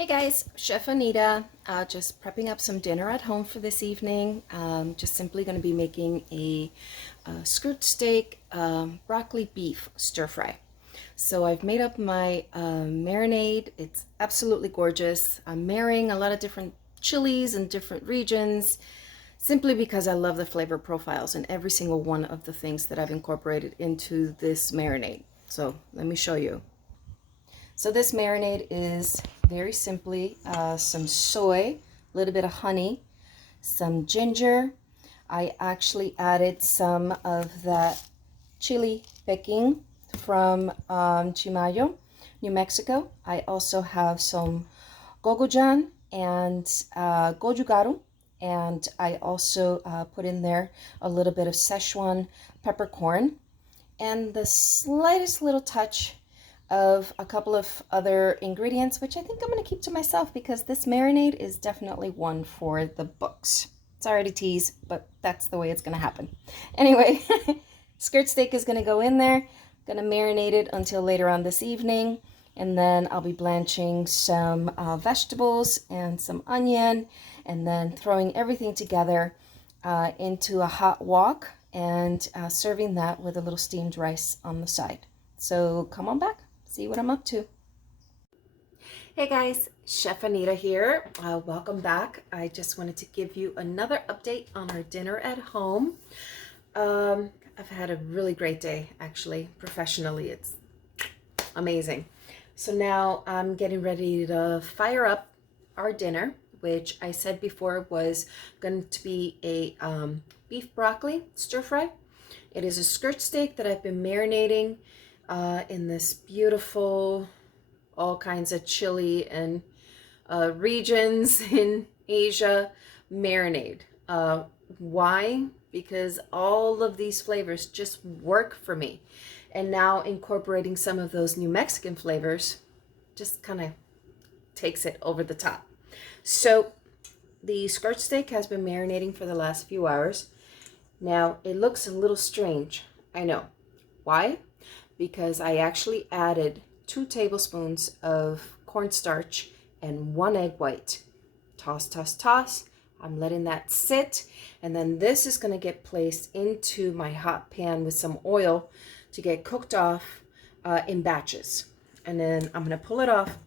Hey guys, Chef Anita, just prepping up some dinner at home for this evening. Just simply going to be making a skirt steak broccoli beef stir fry. So I've made up my marinade. It's absolutely gorgeous. I'm marrying a lot of different chilies and different regions simply because I love the flavor profiles in every single one of the things that I've incorporated into this marinade. So let me show you. So this marinade is very simply some soy, a little bit of honey, some ginger. I actually added some of that chili picking from Chimayo, New Mexico. I also have some gogojan and gojugaru, and I also put in there a little bit of Szechuan peppercorn and the slightest little touch of a couple of other ingredients, which I think I'm going to keep to myself because this marinade is definitely one for the books. It's already teased, but that's the way it's going to happen. Anyway, skirt steak is going to go in there. Going to marinate it until later on this evening, and then I'll be blanching some vegetables and some onion, and then throwing everything together into a hot wok and serving that with a little steamed rice on the side. So come on back. See what I'm up to. Hey guys, Chef Anita here. Welcome back. I just wanted to give you another update on our dinner at home. I've had a really great day, actually. Professionally, it's amazing. So now I'm getting ready to fire up our dinner, which I said before was going to be a beef broccoli stir fry. It is a skirt steak that I've been marinating in this beautiful, all kinds of chili and regions in Asia marinade. Why? Because all of these flavors just work for me. And now incorporating some of those New Mexican flavors just kind of takes it over the top. So the skirt steak has been marinating for the last few hours. Now it looks a little strange, I know. Why? Because I actually added 2 tablespoons of cornstarch and 1 egg white. Toss, toss, toss. I'm letting that sit. And then this is going to get placed into my hot pan with some oil to get cooked off in batches. And then I'm going to pull it off,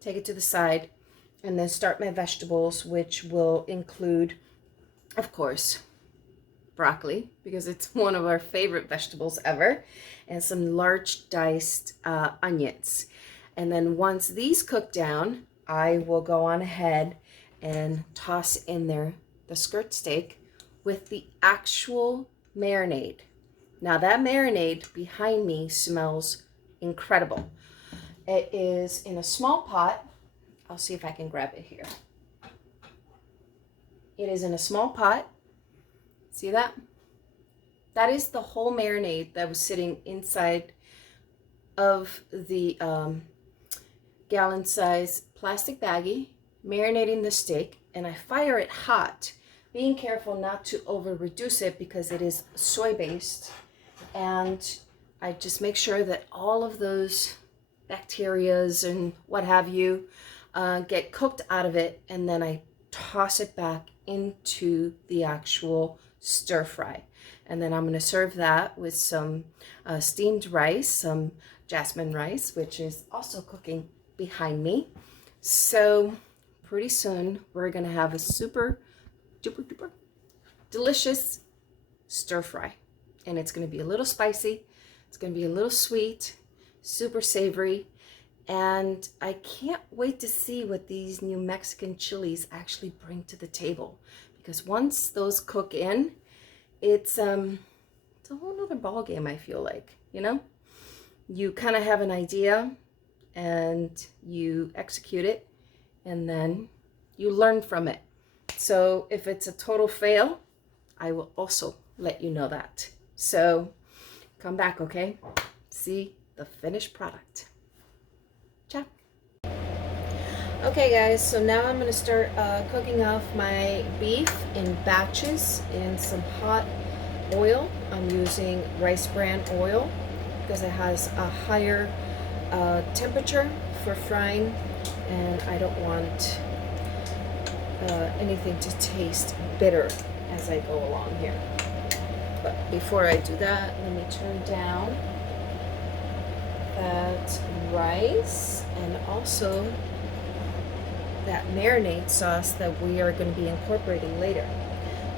take it to the side, and then start my vegetables, which will include, of course, broccoli, because it's one of our favorite vegetables ever, and some large diced onions. And then once these cook down, I will go on ahead and toss in there the skirt steak with the actual marinade. Now that marinade behind me smells incredible. It is in a small pot. I'll see if I can grab it here. It is in a small pot. See that? That is the whole marinade that was sitting inside of the gallon-size plastic baggie, marinating the steak, and I fire it hot, being careful not to over-reduce it because it is soy-based, and I just make sure that all of those bacterias and what have you get cooked out of it, and then I toss it back into the actual stir fry. And then I'm going to serve that with some steamed rice, some jasmine rice, which is also cooking behind me. So pretty soon we're going to have a super duper duper delicious stir fry. And it's going to be a little spicy. It's going to be a little sweet, super savory. And I can't wait to see what these New Mexican chilies actually bring to the table. Because once those cook in, it's a whole nother ball game, I feel like, you know? You kind of have an idea and you execute it and then you learn from it. So if it's a total fail, I will also let you know that. So come back, okay? See the finished product. Ciao. Okay guys, so now I'm going to start cooking off my beef in batches in some hot oil. I'm using rice bran oil because it has a higher temperature for frying and I don't want anything to taste bitter as I go along here. But before I do that, let me turn down that rice and also that marinade sauce that we are going to be incorporating later.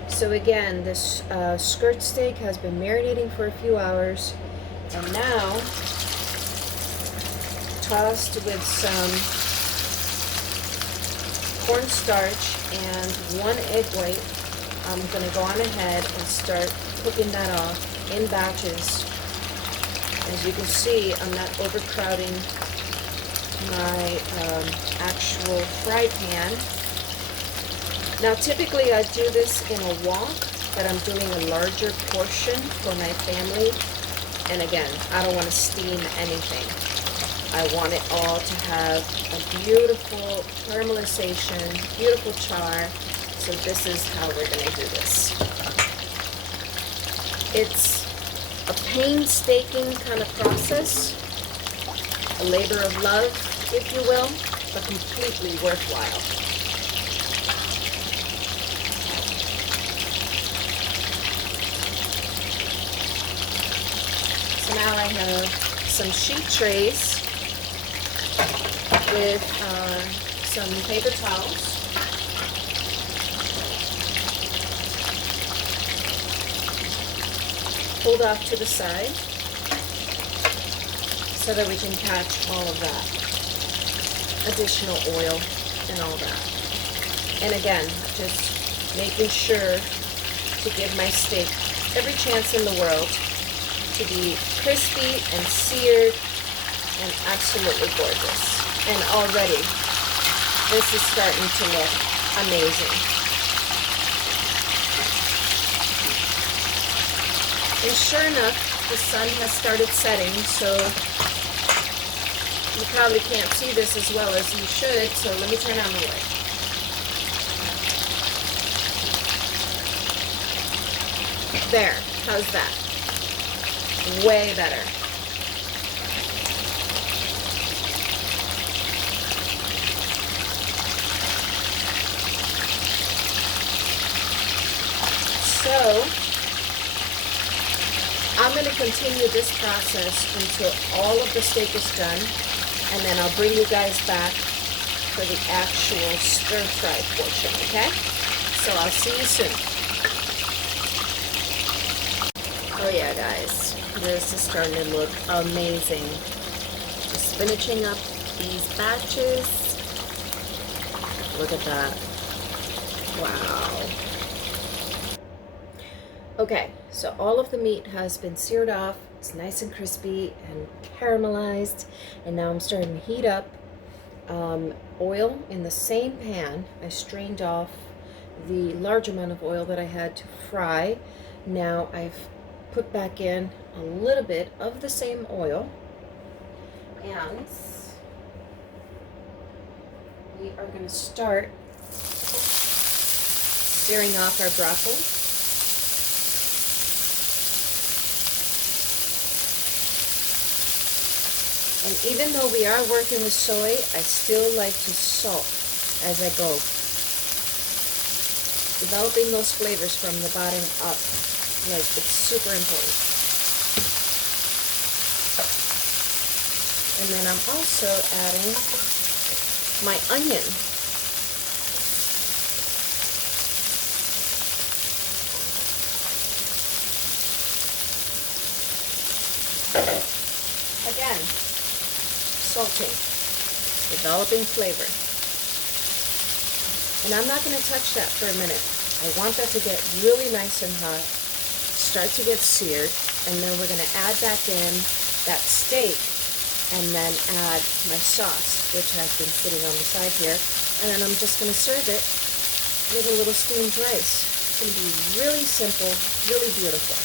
So again, this skirt steak has been marinating for a few hours, and now tossed with some cornstarch and 1 egg white. I'm going to go on ahead and start cooking that off in batches. As you can see, I'm not overcrowding my actual fry pan. Now typically I do this in a wok, but I'm doing a larger portion for my family. And again, I don't want to steam anything. I want it all to have a beautiful caramelization, beautiful char. So this is how we're going to do this. It's a painstaking kind of process, a labor of love, if you will, but completely worthwhile. So now I have some sheet trays with some paper towels. Pulled off to the side so that we can catch all of that additional oil and all that. And again, just making sure to give my steak every chance in the world to be crispy and seared and absolutely gorgeous. And already this is starting to look amazing. And sure enough, the sun has started setting, so you probably can't see this as well as you should, so let me turn on the light. There, how's that? Way better. So, I'm going to continue this process until all of the steak is done, and then I'll bring you guys back for the actual stir-fry portion, okay? So I'll see you soon. Oh yeah, guys, this is starting to look amazing. Just finishing up these batches. Look at that. Wow. Okay, so all of the meat has been seared off. It's nice and crispy and caramelized. And now I'm starting to heat up oil in the same pan. I strained off the large amount of oil that I had to fry. Now I've put back in a little bit of the same oil. And we are going to start searing off our broccoli. And even though we are working with soy, I still like to salt as I go. Developing those flavors from the bottom up, like it's super important. And then I'm also adding my onion. Again, salting, developing flavor. And I'm not going to touch that for a minute. I want that to get really nice and hot, start to get seared, and then we're going to add back in that steak and then add my sauce, which has been sitting on the side here. And then I'm just going to serve it with a little steamed rice. It's going to be really simple, really beautiful.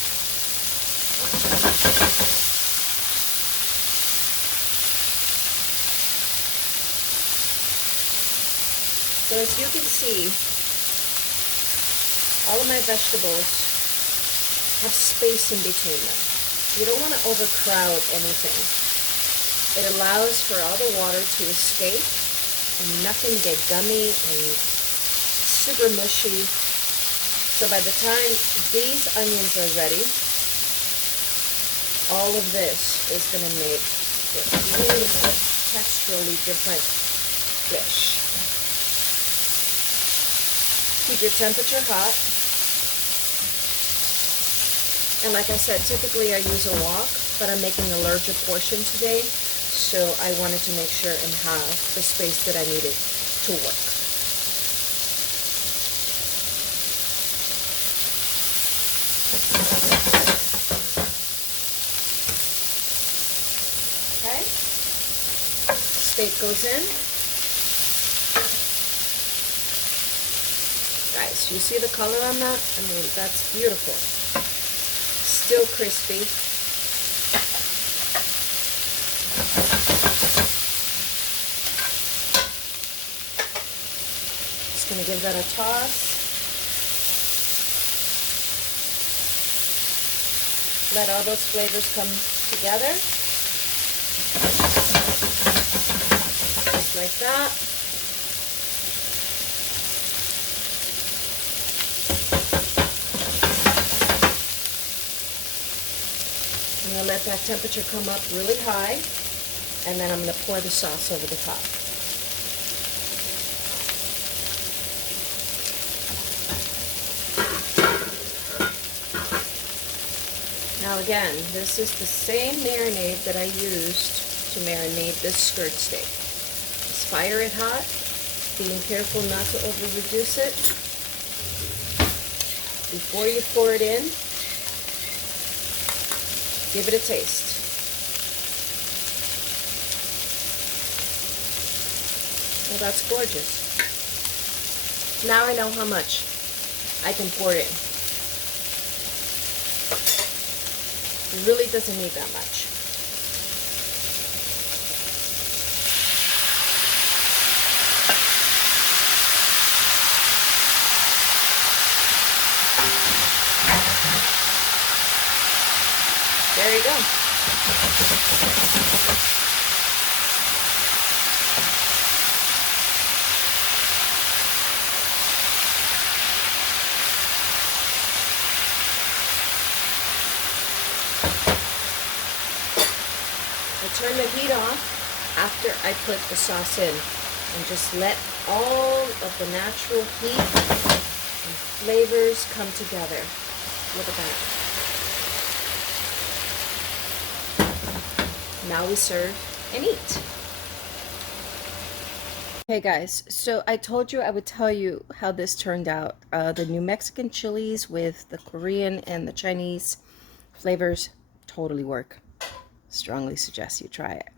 So as you can see, all of my vegetables have space in between them. You don't want to overcrowd anything. It allows for all the water to escape and nothing get gummy and super mushy. So by the time these onions are ready, all of this is going to make a beautiful, texturally different dish. Keep your temperature hot. And like I said, typically I use a wok, but I'm making a larger portion today, so I wanted to make sure and have the space that I needed to work. Okay, steak goes in. Guys, you see the color on that? I mean, that's beautiful. Still crispy. Just gonna give that a toss. Let all those flavors come together. Just like that. I'm going to let that temperature come up really high, and then I'm going to pour the sauce over the top. Now again, this is the same marinade that I used to marinate this skirt steak. Just fire it hot, being careful not to over reduce it. Before you pour it in, give it a taste. Well, that's gorgeous. Now I know how much I can pour in. It really doesn't need that much. There you go. I turn the heat off after I put the sauce in and just let all of the natural heat and flavors come together. Look at that. Now we serve and eat. Hey guys, so I told you I would tell you how this turned out. The New Mexican chilies with the Korean and the Chinese flavors totally work. Strongly suggest you try it.